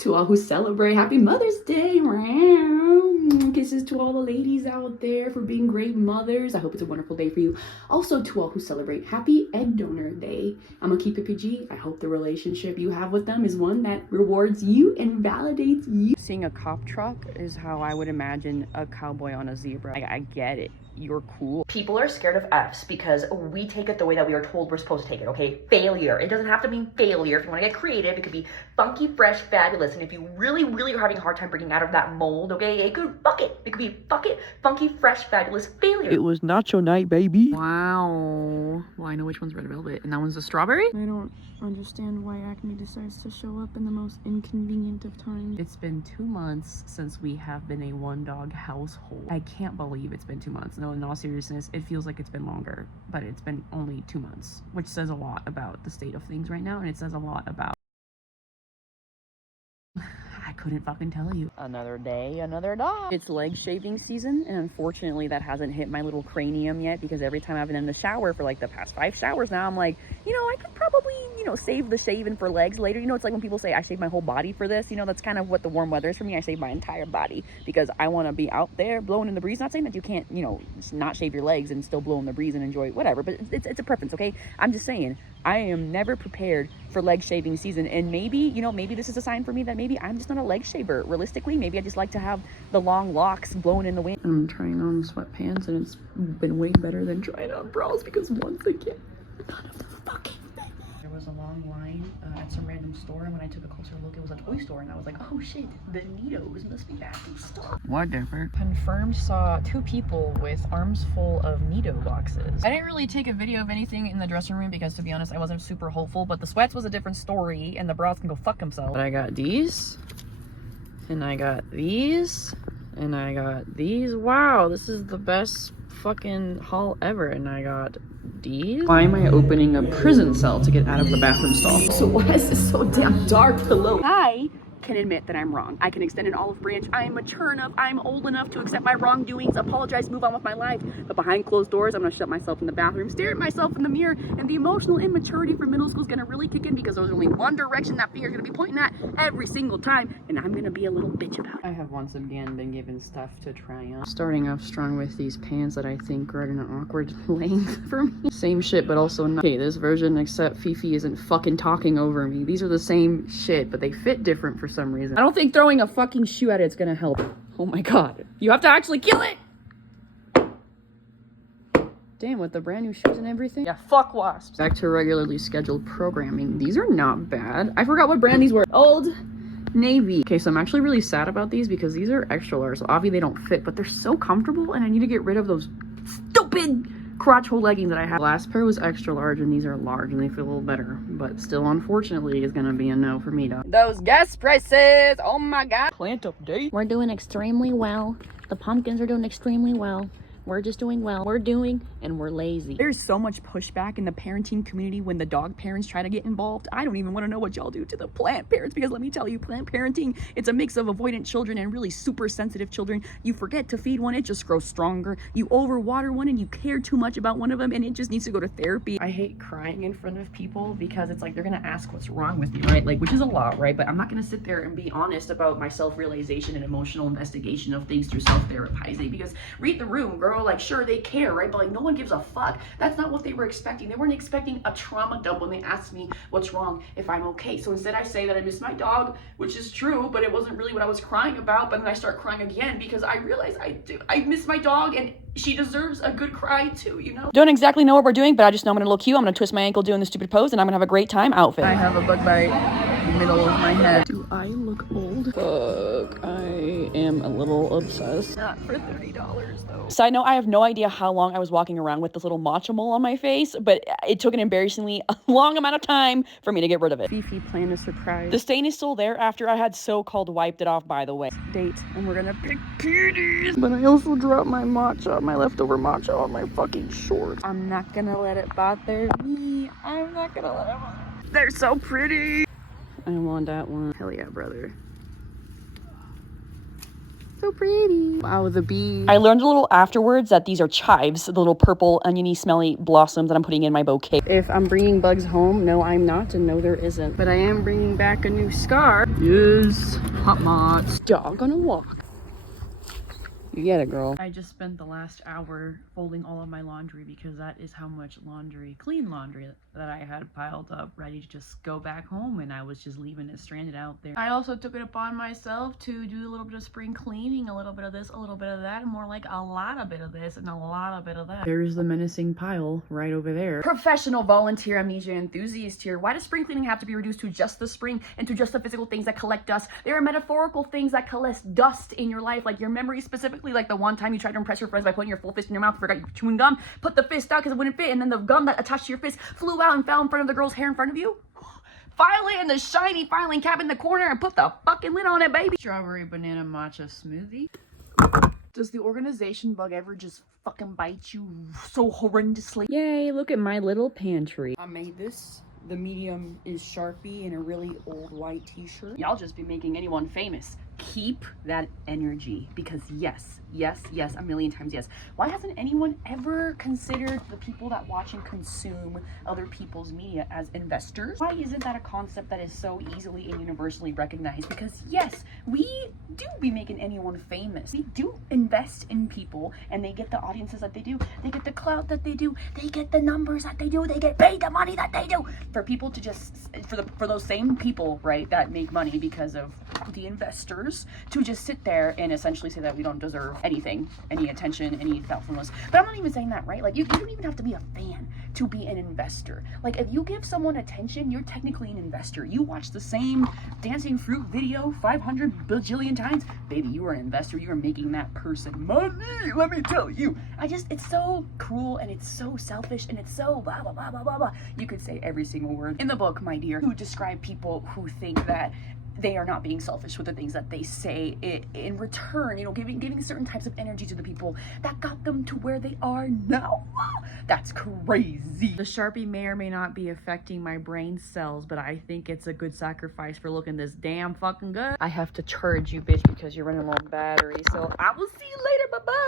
To all who celebrate, happy Mother's Day. Kisses to all the ladies out there for being great mothers. I hope it's a wonderful day for you. Also to all who celebrate, happy egg donor day. I'm gonna keep it PG. I hope the relationship you have with them is one that rewards you and validates you. Seeing a cop truck is how I would imagine a cowboy on a zebra. I get it. You're cool. People are scared of F's because we take it the way that we are told we're supposed to take it, okay? Failure. It doesn't have to mean failure. If you want to get creative, it could be funky, fresh, fabulous. And if you really are having a hard time breaking out of that mold, okay, it could fuck it. It could be fuck it, funky, fresh, fabulous, failure. It was nacho night, baby. Wow. Well, I know which one's red velvet, and that one's a strawberry? I don't understand why acne decides to show up in the most inconvenient of times. It's been 2 months since we have been a one-dog household. I can't believe it's been 2 months. No, in all seriousness, it feels like it's been longer, but it's been only 2 months, which says a lot about the state of things right now, and it says a lot about... I couldn't fucking tell you. Another day, another dog. It's leg shaving season, and unfortunately that hasn't hit my little cranium yet, because every time I've been in the shower for like the past 5 showers now, I'm like, you know, I could probably, you know, save the shaving for legs later. You know, it's like when people say I shave my whole body for this, you know, that's kind of what the warm weather is for me. I shave my entire body because I want to be out there blowing in the breeze. Not saying that you can't, you know, not shave your legs and still blow in the breeze and enjoy whatever, but it's a preference, okay? I'm just saying, I am never prepared for leg shaving season, and maybe, you know, maybe this is a sign for me that maybe I'm just not a leg shaver. Realistically, maybe I just like to have the long locks blowing in the wind. I'm trying on sweatpants, and it's been way better than trying on bras, because once again, none of the fucking thing. There was a long line at some random store, and when I took a closer look, it was a toy store, and I was like, oh shit, the Neatos must be back in stock. Whatever. Confirmed saw 2 people with arms full of Neato boxes. I didn't really take a video of anything in the dressing room because, to be honest, I wasn't super hopeful, but the sweats was a different story, and the bras can go fuck themselves. But I got these, and I got these, and I got these. Wow, this is the best fucking haul ever. And I got these. Why am I opening a prison cell to get out of the bathroom stall? So why is this so damn dark below? I can admit that I'm wrong. I can extend an olive branch. I am mature enough, I'm old enough to accept my wrongdoings, apologize, move on with my life. But behind closed doors, I'm gonna shut myself in the bathroom, stare at myself in the mirror, and the emotional immaturity from middle school is gonna really kick in, because there's only one direction that finger's gonna be pointing at every single time, and I'm gonna be a little bitch about it. I have once again been given stuff to try on. Starting off strong with these pants that I think are at an awkward length for me. Same shit, but also not. Okay, this version, except Fifi isn't fucking talking over me. These are the same shit, but they fit different for some reason. I don't think throwing a fucking shoe at it's gonna help. Oh my god. You have to actually kill it! Damn, with the brand new shoes and everything. Yeah, fuck wasps. Back to regularly scheduled programming. These are not bad. I forgot what brand these were. Old Navy. Okay, so I'm actually really sad about these because these are extra large. So obviously they don't fit, but they're so comfortable, and I need to get rid of those stupid crotch hole leggings that I have. The last pair was extra large, and these are large, and they feel a little better, but still, unfortunately, is gonna be a no for me, though. Those gas prices, oh my god. Plant update. We're doing extremely well. The pumpkins are doing extremely well. We're just doing well. We're doing, and we're lazy. There's so much pushback in the parenting community when the dog parents try to get involved. I don't even want to know what y'all do to the plant parents, because let me tell you, plant parenting, it's a mix of avoidant children and really super sensitive children. You forget to feed one, it just grows stronger. You overwater one, and you care too much about one of them, and it just needs to go to therapy. I hate crying in front of people because it's like they're gonna ask what's wrong with me, right? Like, which is a lot, right? But I'm not gonna sit there and be honest about my self-realization and emotional investigation of things through self-therapizing, because read the room, girl. Like, sure, they care, right? But like, no one gives a fuck. That's not what they were expecting. They weren't expecting a trauma dump when they asked me what's wrong, if I'm okay. So instead I say that I miss my dog, which is true, but it wasn't really what I was crying about. But then I start crying again because I realize I miss my dog, and she deserves a good cry too, you know? Don't exactly know what we're doing, but I just know I'm gonna look cute. I'm gonna twist my ankle doing the stupid pose, and I'm gonna have a great time outfit. I have a bug bite in the middle of my head. Do I look old? Fuck, I am a little obsessed. Not for $30 though. Side note, I have no idea how long I was walking around with this little matcha mole on my face, but it took an embarrassingly long amount of time for me to get rid of it. Fifi planned a surprise. The stain is still there after I had so-called wiped it off, by the way. Date, and we're gonna pick peonies. But I also dropped my matcha, my leftover matcha, on my fucking shorts. I'm not gonna let it bother me. I'm not gonna let it bother me. They're so pretty. I want that one. Hell yeah, brother. So pretty. Wow, the bee. I learned a little afterwards that these are chives, the little purple, oniony, smelly blossoms that I'm putting in my bouquet. If I'm bringing bugs home, no, I'm not, and no, there isn't. But I am bringing back a new scarf. Yes, hot mods. Dog on a walk. You get it, girl. I just spent the last hour folding all of my laundry because that is how much laundry, clean laundry, that I had piled up, ready to just go back home, and I was just leaving it stranded out there. I also took it upon myself to do a little bit of spring cleaning, a little bit of this, a little bit of that, more like a lot of bit of this and a lot of bit of that. There's the menacing pile right over there. Professional volunteer amnesia enthusiast here. Why does spring cleaning have to be reduced to just the spring and to just the physical things that collect dust? There are metaphorical things that collect dust in your life, like your memories, specifically like the one time you tried to impress your friends by putting your full fist in your mouth, forgot you were chewing gum, put the fist out because it wouldn't fit, and then the gum that attached to your fist flew out and fell in front of the girl's hair in front of you. File it in the shiny filing cabinet in the corner and put the fucking lid on it, baby. Strawberry banana matcha smoothie. Does the organization bug ever just fucking bite you so horrendously? Yay, look at my little pantry. I made this. The medium is Sharpie in a really old white t-shirt. Y'all just be making anyone famous. Keep that energy, because yes, a million times yes. Why hasn't anyone ever considered the people that watch and consume other people's media as investors? Why isn't that a concept that is so easily and universally recognized? Because yes, we do be making anyone famous. We do invest in people, and they get the audiences that they do. They get the clout that they do. They get the numbers that they do. They get paid the money that they do. For people to just, for those same people, right, that make money because of the investors, to just sit there and essentially say that we don't deserve anything, any attention, any thoughtfulness. But I'm not even saying that, right? Like, you don't even have to be a fan to be an investor. Like, if you give someone attention, you're technically an investor. You watch the same dancing fruit video 500 bajillion times, baby, you are an investor. You are making that person money, let me tell you. It's so cruel, and it's so selfish, and it's so blah, blah, blah, blah, blah, blah. You could say every single word in the book, my dear, who describe people who think that they are not being selfish with the things that they say in return, you know, giving certain types of energy to the people that got them to where they are now. That's crazy. The Sharpie may or may not be affecting my brain cells, but I think it's a good sacrifice for looking this damn fucking good. I have to charge you, bitch, because you're running low on battery, so I will see you later. Bye-bye.